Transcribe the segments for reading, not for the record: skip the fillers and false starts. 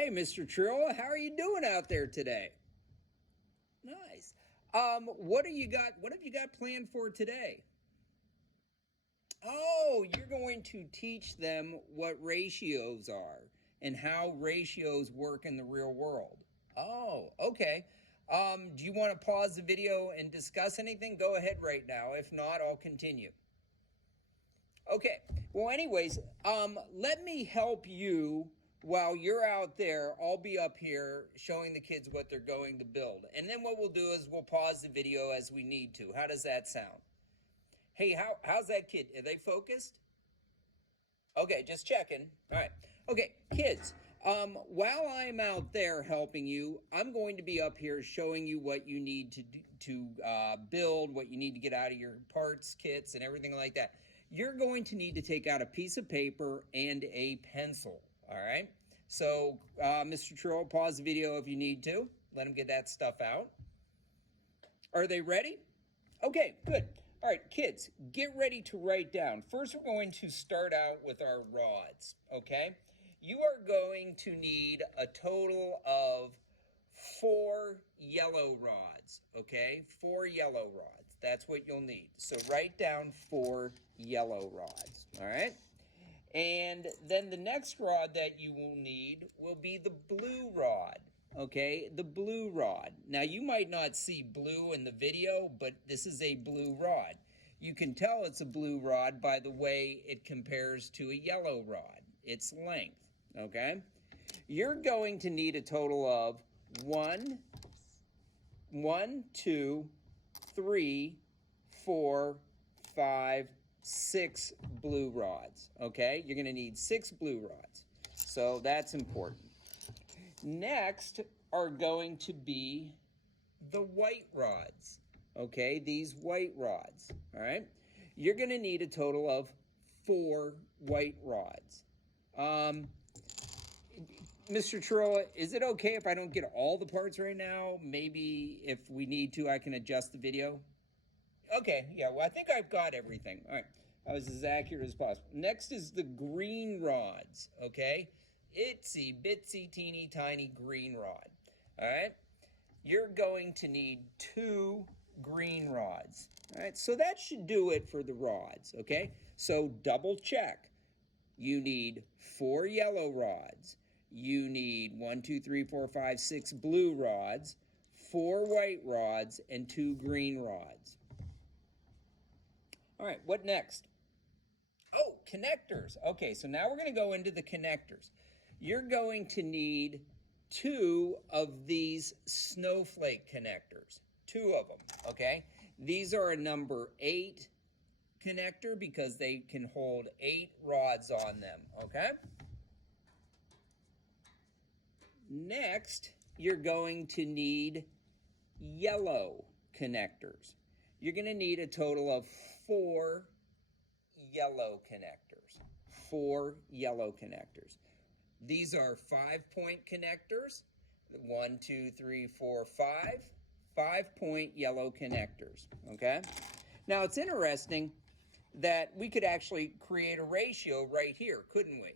Hey, Mr. Trill, how are you doing out there today? Nice. What do you got? What have you got planned for today? Oh, you're going to teach them what ratios are and how ratios work in the real world. Oh, okay. Do you want to pause the video and discuss anything? Go ahead right now. If not, I'll continue. Okay. Well, anyways, let me help you while you're out there. I'll be up here showing the kids what they're going to build. And then what we'll do is we'll pause the video as we need to. How does that sound? Hey, how's that kid? Are they focused? Okay, just checking. All right. Okay, kids, while I'm out there helping you, I'm going to be up here showing you what you need to build, what you need to get out of your parts, kits, and everything like that. You're going to need to take out a piece of paper and a pencil, all right? So, Mr. Trill, pause the video if you need to. Let him get that stuff out. Are they ready? Okay, good. All right, kids, get ready to write down. First, we're going to start out with our rods, okay? You are going to need a total of 4 yellow rods, okay? 4 yellow rods. That's what you'll need. So write down 4 yellow rods, all right? And then the next rod that you will need will be the blue rod. Okay, the blue rod. Now, you might not see blue in the video, but this is a blue rod. You can tell it's a blue rod by the way it compares to a yellow rod, its length, okay? You're going to need a total of 1, 2, 3, 4, 5, 6 blue rods, okay? You're going to need 6 blue rods, so that's important. Next are going to be the white rods, okay? These white rods, all right? You're going to need a total of 4 white rods. Mr. Trill, is it okay if I don't get all the parts right now? Maybe if we need to, I can adjust the video? Okay, yeah, well, I think I've got everything. All right, I was as accurate as possible. Next is the green rods, okay? Itsy bitsy teeny tiny green rod, all right? You're going to need 2 green rods, all right? So that should do it for the rods, okay? So double check. You need 4 yellow rods. You need 1, 2, 3, 4, 5, 6 blue rods, 4 white rods, and 2 green rods. All right, what next? Oh, connectors. Okay, so now we're going to go into the connectors. You're going to need 2 of these snowflake connectors. 2 of them, okay? These are a number 8 connector because they can hold 8 rods on them, okay? Next, you're going to need yellow connectors. You're going to need a total of 4 yellow connectors. 4 yellow connectors. These are 5-point connectors. 1, 2, 3, 4, 5. 5-point yellow connectors, okay? Now, it's interesting that we could actually create a ratio right here, couldn't we?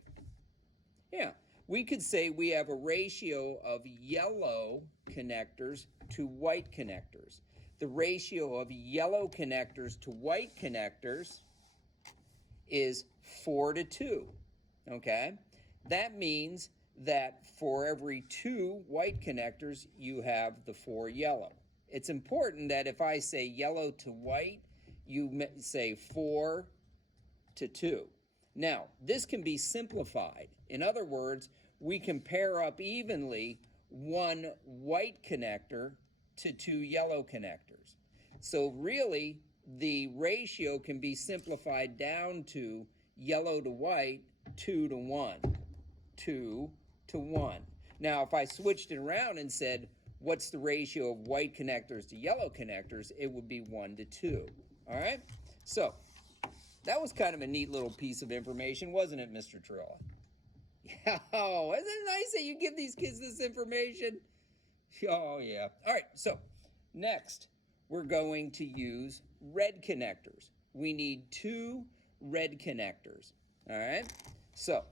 Yeah, we could say we have a ratio of yellow connectors to white connectors. The ratio of yellow connectors to white connectors is 4 to 2, okay? That means that for every 2 white connectors, you have the 4 yellow. It's important that if I say yellow to white, you say 4 to 2. Now, this can be simplified. In other words, we can pair up evenly 1 white connector to 2 yellow connectors. So really, the ratio can be simplified down to yellow to white, 2 to 1. 2 to 1. Now, if I switched it around and said, what's the ratio of white connectors to yellow connectors, it would be 1 to 2. All right? So, that was kind of a neat little piece of information, wasn't it, Mr. Trilla? Oh, isn't it nice that you give these kids this information? Oh, yeah. All right, so next, we're going to use red connectors. We need 2 red connectors. All right? So,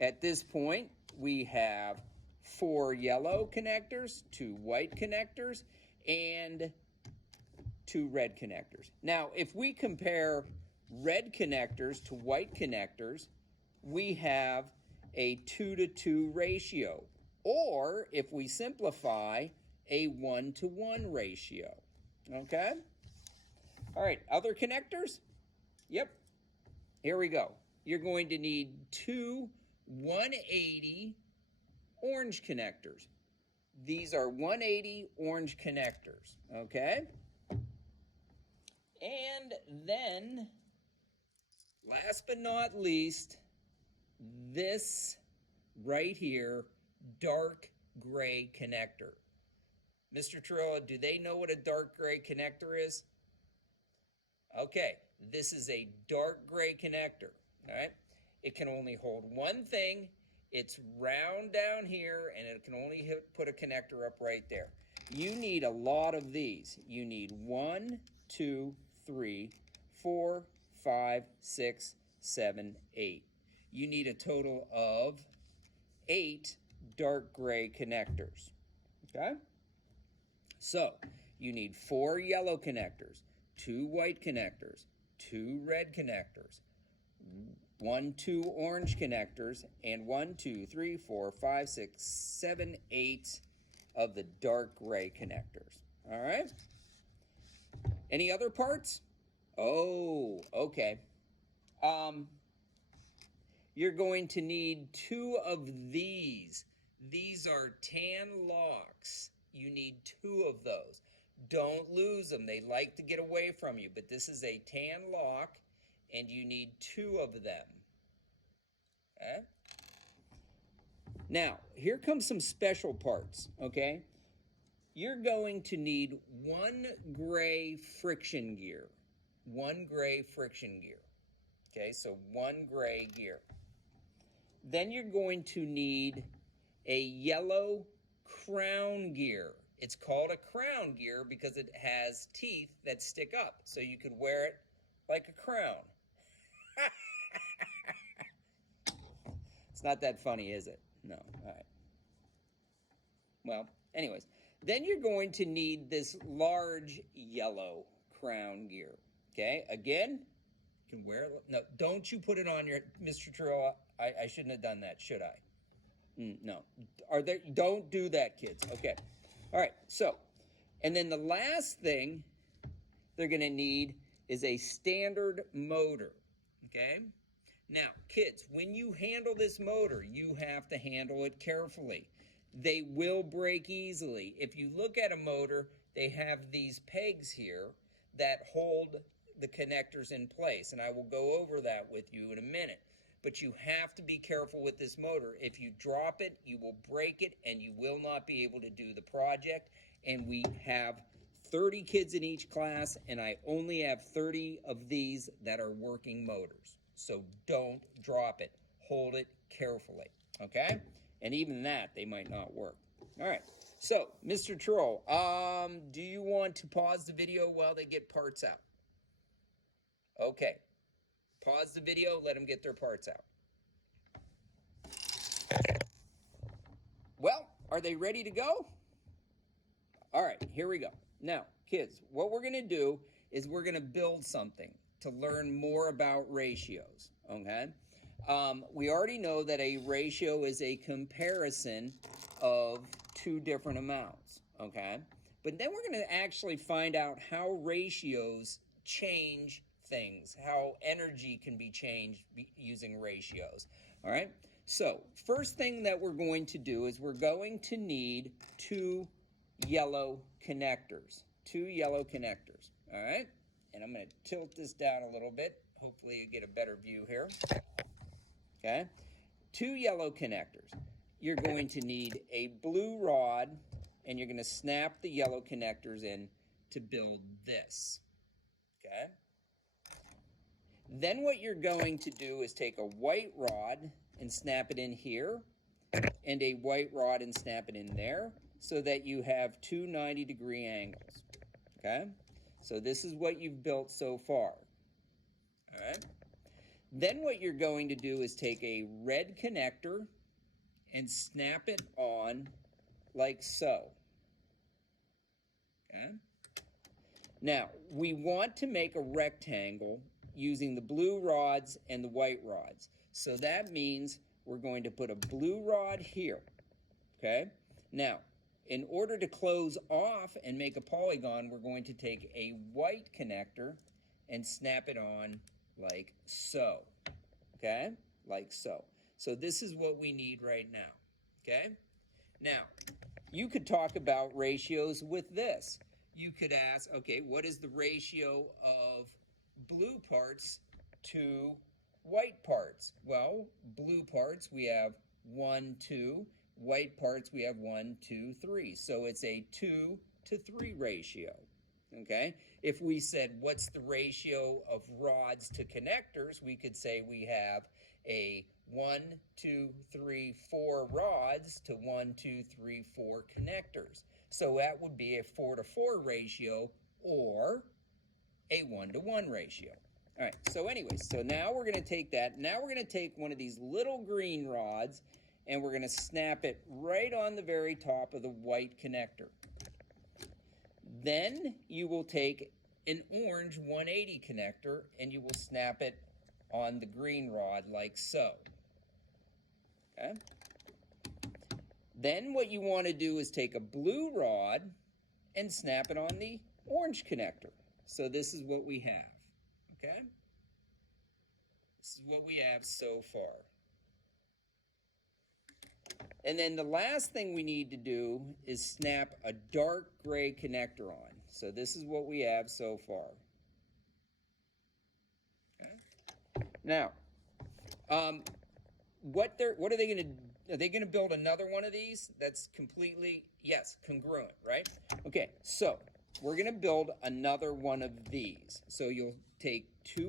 at this point, we have 4 yellow connectors, 2 white connectors, and 2 red connectors. Now, if we compare red connectors to white connectors, we have a 2-to-2 ratio, or if we simplify, a 1-to-1 ratio. Okay? All right, other connectors? Yep. Here we go. You're going to need 2 180 orange connectors. These are 180 orange connectors, okay? And then, last but not least, this right here, dark gray connector. Mr. Trilla, do they know what a dark gray connector is? Okay, this is a dark gray connector, all right? It can only hold one thing. It's round down here, and it can only put a connector up right there. You need a lot of these. You need 1, 2, 3, 4, 5, 6, 7, 8. You need a total of 8 dark gray connectors, okay? So you need 4 yellow connectors, 2 white connectors, 2 red connectors, 1, 2 orange connectors, and 1, 2, 3, 4, 5, 6, 7, 8 of the dark gray connectors. All right? Any other parts? Oh, okay. You're going to need 2 of these. These are tan locks. You need 2 of those. Don't lose them. They like to get away from you, but this is a tan lock, and you need 2 of them. Okay? Now, here comes some special parts, okay? You're going to need 1 gray friction gear. 1 gray friction gear. Okay, so 1 gray gear. Then you're going to need a yellow crown gear. It's called a crown gear because it has teeth that stick up, so you could wear it like a crown. It's not that funny, is it? No. All right. Well, anyways, then you're going to need this large yellow crown gear. Okay, again, you can wear it. No, don't you put it on your, Mr. Trilla. I shouldn't have done that, should I? No. Don't do that, kids. Okay. All right, so, and then the last thing they're going to need is a standard motor, okay? Now, kids, when you handle this motor, you have to handle it carefully. They will break easily. If you look at a motor, they have these pegs here that hold the connectors in place, and I will go over that with you in a minute. But you have to be careful with this motor. If you drop it, you will break it, and you will not be able to do the project. And we have 30 kids in each class, and I only have 30 of these that are working motors. So don't drop it. Hold it carefully, okay? And even that, they might not work. All right, so Mr. Troll, do you want to pause the video while they get parts out? Okay. Pause the video, let them get their parts out. Well, are they ready to go? All right, here we go. Now, kids, what we're going to do is we're going to build something to learn more about ratios, okay? We already know that a ratio is a comparison of 2 different amounts, okay? But then we're going to actually find out how ratios change things, how energy can be changed using ratios. All right, so first thing that we're going to do is we're going to need 2 yellow connectors. 2 yellow connectors. All right, and I'm going to tilt this down a little bit. Hopefully you get a better view here. Okay, 2 yellow connectors. You're going to need a blue rod, and you're going to snap the yellow connectors in to build this. Okay. Then what you're going to do is take a white rod and snap it in here, and a white rod and snap it in there, so that you have 2 90-degree angles, okay? So this is what you've built so far, all right? Then what you're going to do is take a red connector and snap it on like so. Okay? Now, we want to make a rectangle using the blue rods and the white rods. So that means we're going to put a blue rod here. Okay? Now, in order to close off and make a polygon, we're going to take a white connector and snap it on like so. Okay? Like so. So this is what we need right now. Okay? Now, you could talk about ratios with this. You could ask, okay, what is the ratio of blue parts to white parts? Well, blue parts we have 1, 2. White parts we have 1, 2, 3. So it's a 2 to 3 ratio. Okay? If we said what's the ratio of rods to connectors, we could say we have a 1, 2, 3, 4 rods to 1, 2, 3, 4 connectors. So that would be a 4 to 4 ratio or a 1 to 1 ratio. All right, so anyways, so now we're going to take that. Now we're going to take one of these little green rods and we're going to snap it right on the very top of the white connector. Then you will take an orange 180 connector and you will snap it on the green rod like so. Okay? Then what you want to do is take a blue rod and snap it on the orange connector. So this is what we have. Okay? This is what we have so far. And then the last thing we need to do is snap a dark gray connector on. So this is what we have so far. Okay? Now, what are they going to do? Are they going to build another one of these that's completely, yes, congruent, right? Okay, so we're going to build another one of these. So you'll take two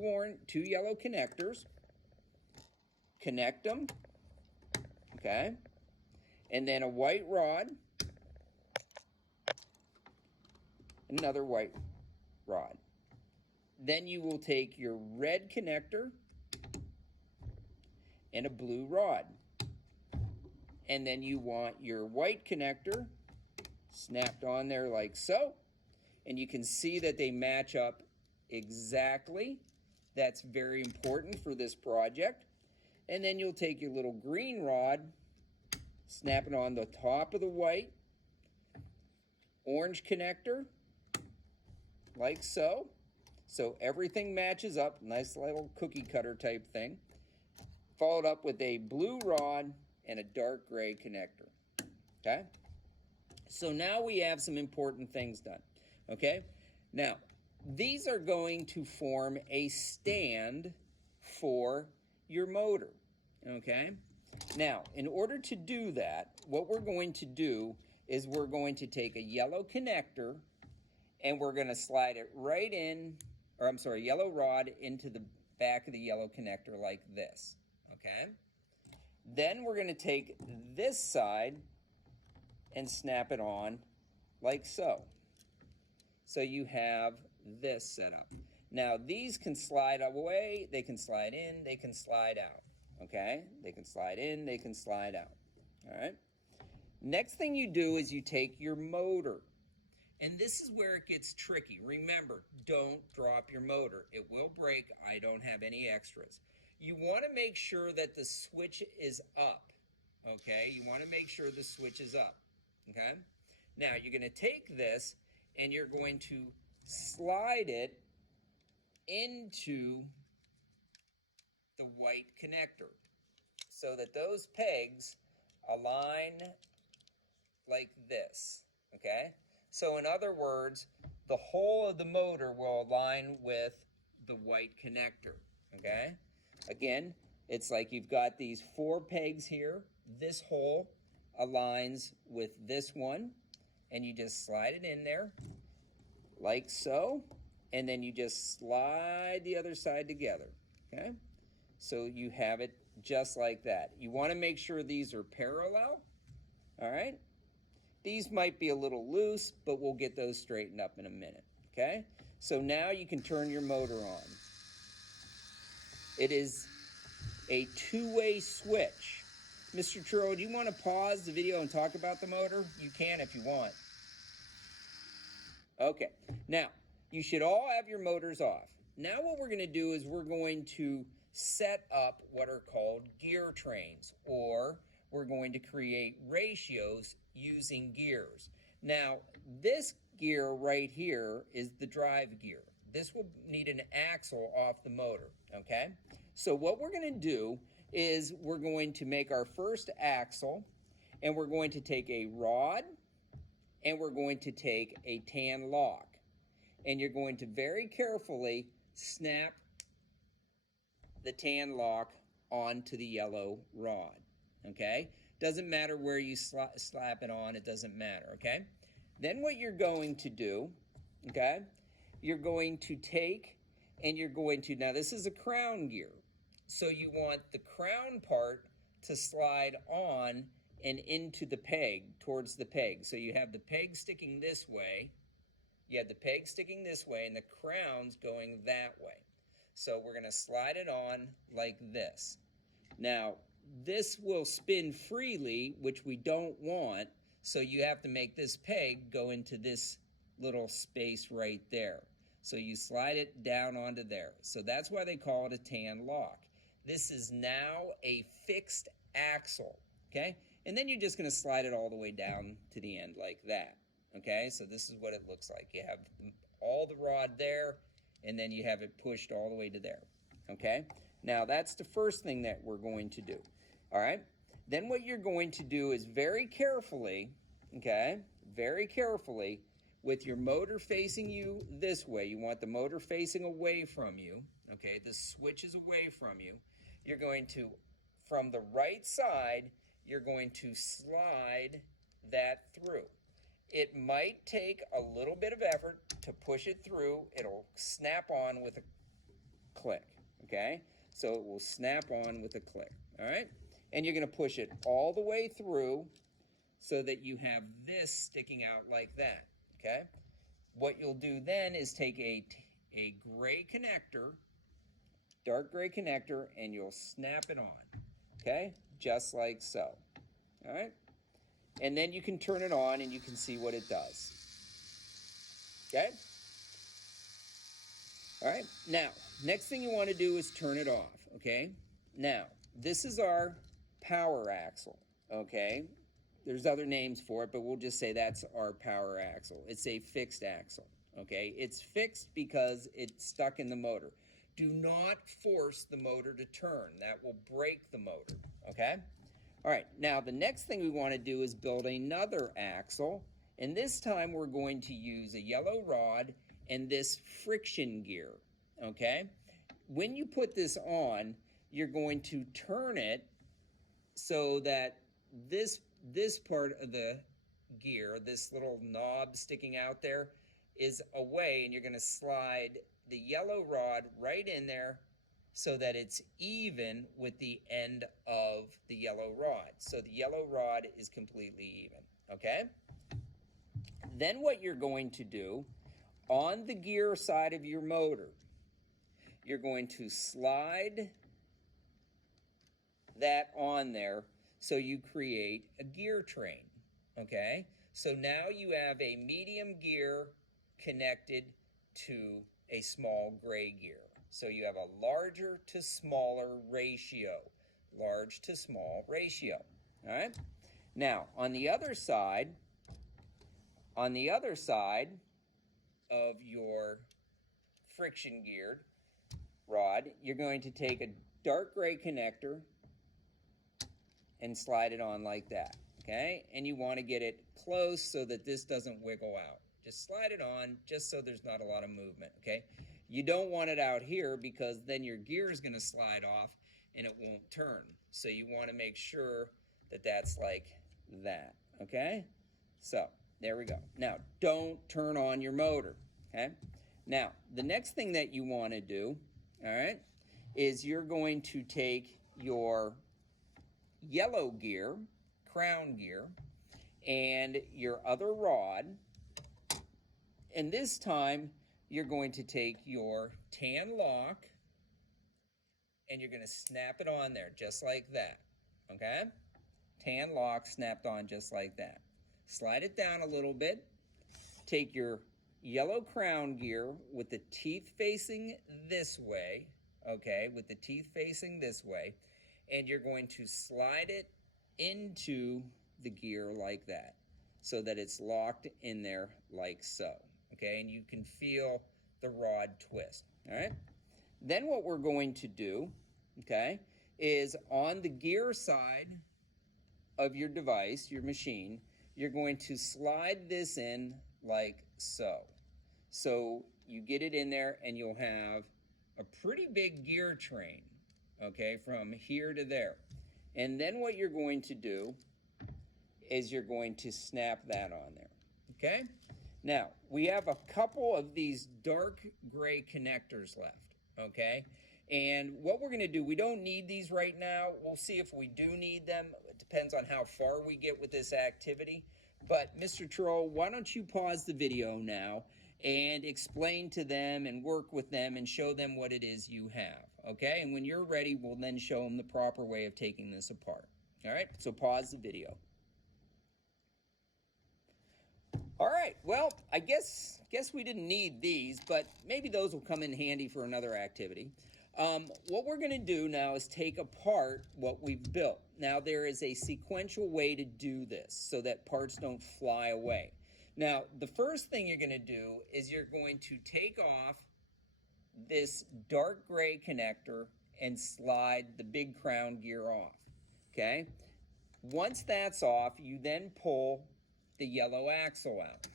yellow connectors, connect them, okay? And then a white rod, another white rod. Then you will take your red connector and a blue rod. And then you want your white connector snapped on there like so. And you can see that they match up exactly. That's very important for this project. And then you'll take your little green rod, snap it on the top of the white, orange connector, like so. So everything matches up, nice little cookie cutter type thing. Followed up with a blue rod and a dark gray connector. Okay? So now we have some important things done. Okay? Now, these are going to form a stand for your motor. Okay? Now, in order to do that, what we're going to do is we're going to take a yellow connector and we're going to slide it right in, or I'm sorry, yellow rod into the back of the yellow connector like this. Okay? Then we're going to take this side and snap it on like so. So you have this set up. Now these can slide away, they can slide in, they can slide out. Okay? They can slide in, they can slide out. All right? Next thing you do is you take your motor. And this is where it gets tricky. Remember, don't drop your motor. It will break. I don't have any extras. You want to make sure that the switch is up, okay? You want to make sure the switch is up, okay? Now, you're going to take this and you're going to slide it into the white connector so that those pegs align like this, okay? So in other words, the whole of the motor will align with the white connector, okay? Again, it's like you've got these 4 pegs here. This hole aligns with this one, and you just slide it in there like so, and then you just slide the other side together, okay? So you have it just like that. You want to make sure these are parallel, all right? These might be a little loose, but we'll get those straightened up in a minute, okay? So now you can turn your motor on. It is a two-way switch. Mr. Churro, do you want to pause the video and talk about the motor? You can if you want. Okay, now you should all have your motors off. Now what we're going to do is we're going to set up what are called gear trains, or we're going to create ratios using gears. Now this gear right here is the drive gear. This will need an axle off the motor, okay? So what we're going to do is we're going to make our first axle, and we're going to take a rod, and we're going to take a tan lock, and you're going to very carefully snap the tan lock onto the yellow rod, okay? Doesn't matter where you slap it on, it doesn't matter, okay? Then what you're going to do, okay, you're going to take and you're going to, now this is a crown gear, so you want the crown part to slide on and into the peg, towards the peg. So you have the peg sticking this way, you have the peg sticking this way, and the crown's going that way. So we're going to slide it on like this. Now, this will spin freely, which we don't want, so you have to make this peg go into this little space right there. So you slide it down onto there. So that's why they call it a tan lock. This is now a fixed axle, okay? And then you're just going to slide it all the way down to the end like that, okay? So this is what it looks like. You have all the rod there, and then you have it pushed all the way to there, okay? Now that's the first thing that we're going to do, all right? Then what you're going to do is very carefully, okay, very carefully, with your motor facing you this way, you want the motor facing away from you, okay, the switch is away from you, you're going to, from the right side, you're going to slide that through. It might take a little bit of effort to push it through. It'll snap on with a click, okay? So it will snap on with a click, all right? And you're going to push it all the way through so that you have this sticking out like that, okay? What you'll do then is take a gray connector, dark gray connector, and you'll snap it on, okay? Just like so, all right? And then you can turn it on and you can see what it does, okay? All right, now, next thing you want to do is turn it off, okay? Now, this is our power axle, okay? There's other names for it, but we'll just say that's our power axle. It's a fixed axle, okay? It's fixed because it's stuck in the motor. Do not force the motor to turn. That will break the motor, okay? All right, now the next thing we want to do is build another axle, and this time we're going to use a yellow rod and this friction gear, okay? When you put this on, you're going to turn it so that this part of the gear, this little knob sticking out there, is away, and you're going to slide the yellow rod right in there so that it's even with the end of the yellow rod. So the yellow rod is completely even, okay? Then what you're going to do, on the gear side of your motor, you're going to slide that on there so you create a gear train, okay? So now you have a medium gear connected to a small gray gear. So you have a larger to smaller ratio, large to small ratio, all right? Now, on the other side of your friction geared rod, you're going to take a dark gray connector and slide it on like that, okay? And you want to get it close so that this doesn't wiggle out. Just slide it on just so there's not a lot of movement, okay? You don't want it out here because then your gear is going to slide off and it won't turn. So you want to make sure that that's like that, okay? So there we go. Now, don't turn on your motor, okay? Now, the next thing that you want to do, all right, is you're going to take your yellow gear, crown gear, and your other rod, and this time you're going to take your tan lock and you're going to snap it on there just like that, okay? tan lock snapped on just like that. Slide it down a little bit. Take your yellow crown gear with the teeth facing this way, okay, with the teeth facing this way, and you're going to slide it into the gear like that so that it's locked in there like so, okay, and you can feel the rod twist, all right? Then what we're going to do, okay, is on the gear side of your device, your machine, you're going to slide this in like so. So you get it in there and you'll have a pretty big gear train, okay, from here to there. And then what you're going to do is you're going to snap that on there, okay? Now, we have a couple of these dark gray connectors left, okay? And what we're gonna do, we don't need these right now. We'll see if we do need them. It depends on how far we get with this activity. But Mr. Troll, why don't you pause the video now and explain to them and work with them and show them what it is you have, okay? And when you're ready, we'll then show them the proper way of taking this apart. All right, so pause the video. All right, well, I guess we didn't need these, but maybe those will come in handy for another activity. What we're gonna do now is take apart what we've built. Now, there is a sequential way to do this so that parts don't fly away. Now, the first thing you're gonna do is you're going to take off this dark gray connector and slide the big crown gear off, okay? Once that's off, you then pull the yellow axle out.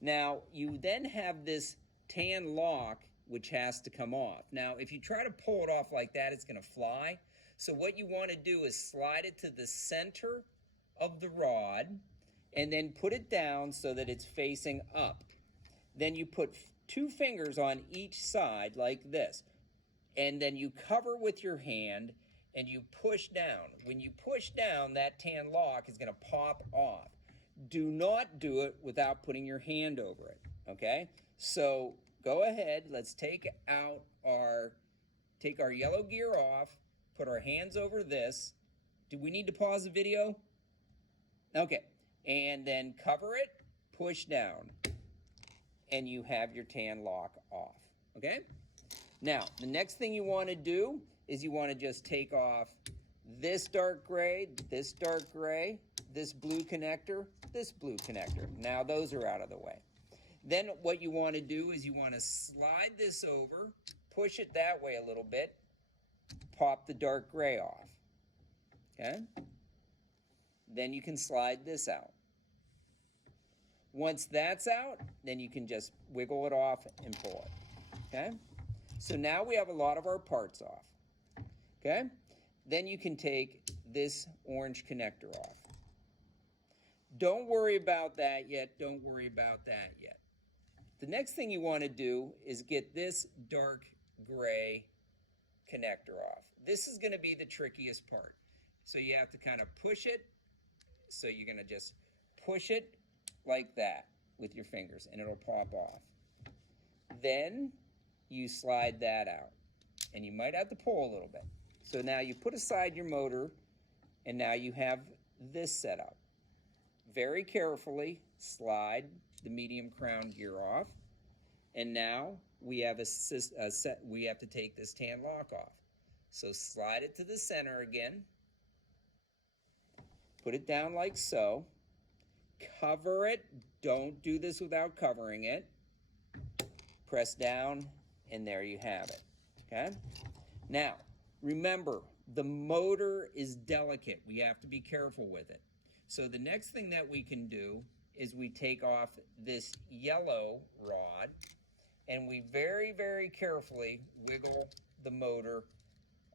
Now, you then have this tan lock which has to come off. Now, if you try to pull it off like that, it's gonna fly. So what you wanna do is slide it to the center of the rod and then put it down so that it's facing up. Then you put 2 fingers on each side like this. And then you cover with your hand and you push down. When you push down, that tan lock is gonna pop off. Do not do it without putting your hand over it, okay? So go ahead, let's take our yellow gear off, put our hands over this. Do we need to pause the video? Okay, and then cover it, push down, and you have your tan lock off, okay? Now, the next thing you wanna do is you wanna just take off this dark gray, this blue connector, this blue connector. Now those are out of the way. Then what you want to do is you want to slide this over, push it that way a little bit, pop the dark gray off, okay? Then you can slide this out. Once that's out, then you can just wiggle it off and pull it, okay? So now we have a lot of our parts off, okay? Then you can take this orange connector off. Don't worry about that yet. Don't worry about that yet. The next thing you want to do is get this dark gray connector off. This is going to be the trickiest part. So you have to kind of push it. So you're going to just push it like that with your fingers and it'll pop off. Then you slide that out and you might have to pull a little bit. So now you put aside your motor and now you have this set up. Very carefully slide the medium crown gear off, and now we have we have to take this tan lock off. So slide it to the center again, put it down like so, cover it, don't do this without covering it, press down, and there you have it, okay? Now, remember, the motor is delicate. We have to be careful with it. So the next thing that we can do is we take off this yellow rod and we very, very carefully wiggle the motor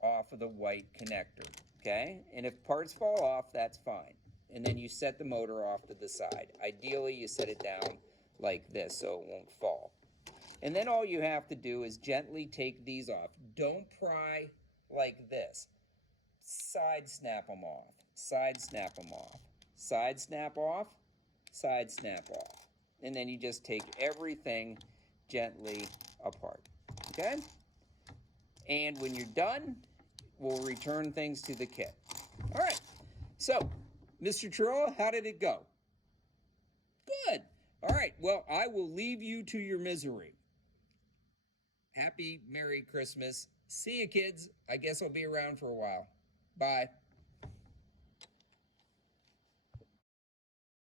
off of the white connector, okay? And if parts fall off, that's fine. And then you set the motor off to the side. Ideally, you set it down like this so it won't fall. And then all you have to do is gently take these off. Don't pry like this. Side snap them off, side snap them off. Side snap off, side snap off. And then you just take everything gently apart, okay? And when you're done, we'll return things to the kit. All right, so Mr. Trillo, how did it go? Good. All right, well, I will leave you to your misery. Happy Merry Christmas. See you, kids. I guess I'll be around for a while. Bye.